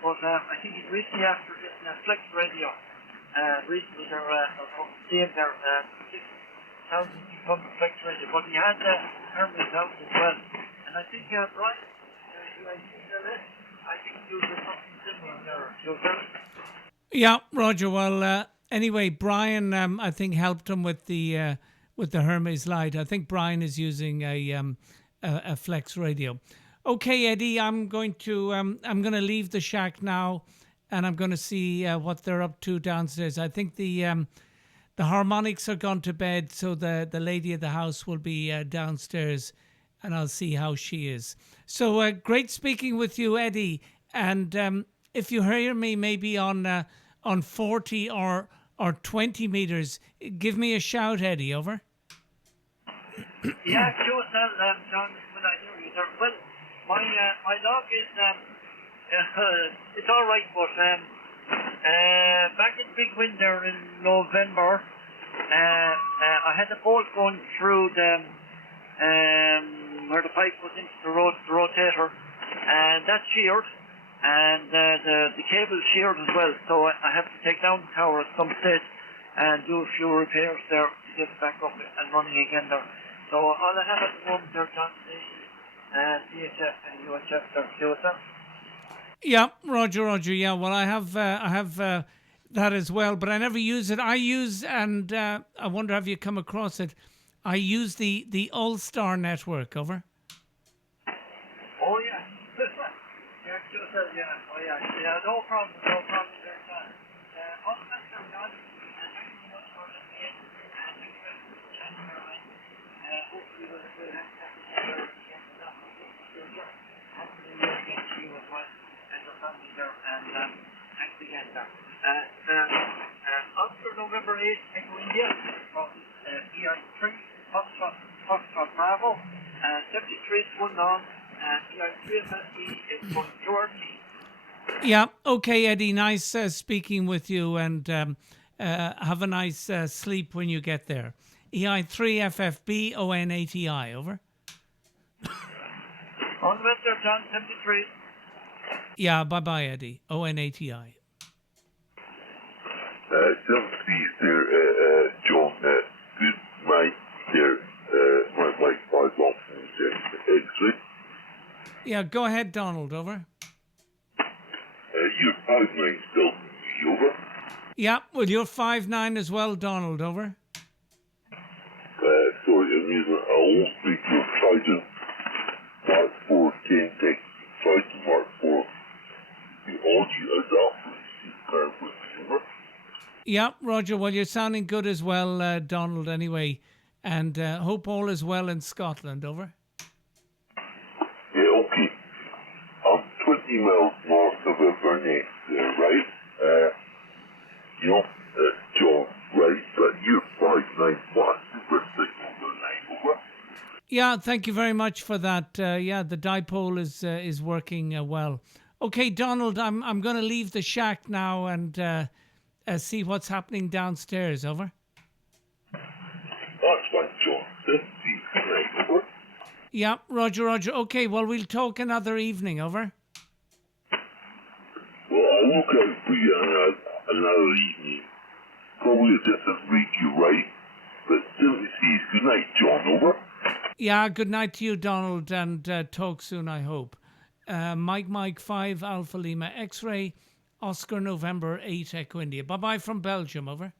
But I think he's recently after getting a Flex radio. Recently there, seeing there, 6,000 Flex radio, but he had Hermes out as well. And I think, Brian, I think you did something similar there. Yeah, Roger. Well, anyway, Brian, I think helped him with the Hermes light. I think Brian is using a Flex radio. Okay, Eddie, I'm going to leave the shack now, and I'm going to see what they're up to downstairs. I think the harmonics are gone to bed, so the lady of the house will be downstairs, and I'll see how she is. So great speaking with you, Eddie. And if you hear me maybe on 40 or 20 meters, give me a shout, Eddie. Over. Yeah, sure, John. When I hear you there, well, my log is it's all right, but back in big wind there in November, I had the bolt going through the where the pipe was into the rotator, and that's sheared, and the cable sheared as well. So I have to take down the tower at some stage and do a few repairs there to get it back up and running again there. So all I have at the moment there, John, is CHF and UHF there. QSL. Yeah, Roger. Yeah, well, I have that as well, but I never use it. I use, and I wonder have you come across it. I use the All-Star network. Over. Oh yeah, yeah, QSL. Yeah, oh yeah. No problem there, John. All the best there, John. And thank you so much for listening in. And thank you very much for chatting there, right? Hopefully we'll have to Happy New Year again to you as well, and your family there, and thanks again there. Oscar November 8, Echo India, from EI3, Foxtrot Bravo, 73 is one on, and EI3 FSE is going Georgie. Yeah, okay, Eddie, nice speaking with you, and have a nice sleep when you get there. EI3 FFB ON80I, over. On the best there, John, 73. Yeah, bye-bye, Eddie. ON80I. 73 there, John, good night there, my wife was off in X-ray. Yeah, go ahead, Donald, over. You're 5'9" still, over? Yeah, well, you're 5'9" as well, Donald, over. Sorry, I won't speak your Triton Mark 4 can take Triton Mark 4. The OG adopter is car with me, over? Yeah, Roger. Well, you're sounding good as well, Donald, anyway. And hope all is well in Scotland, over. Yeah, okay. I'm 20 miles north of Inverness, right? John, right? But you're 591 super signal tonight, over. Yeah, thank you very much for that. Yeah, the dipole is working well. Okay, Donald, I'm going to leave the shack now and see what's happening downstairs. Over. That's fine, John. Let's see tonight, over. Yeah, Roger. Okay, well, we'll talk another evening. Over. Well, I'll look out for you another evening. Probably a different radio, right? But still, see, good night, John, over. Yeah, good night to you, Donald, and talk soon, I hope. Mike 5 Alpha Lima X-ray, Oscar November 8 Echo India. Bye-bye from Belgium, over.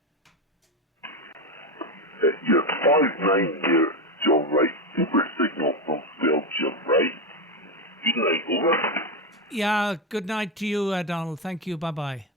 You're 5'9" there, John, right? Super signal from Belgium, right? Good night, over. Yeah, good night to you, Donald. Thank you. Bye-bye.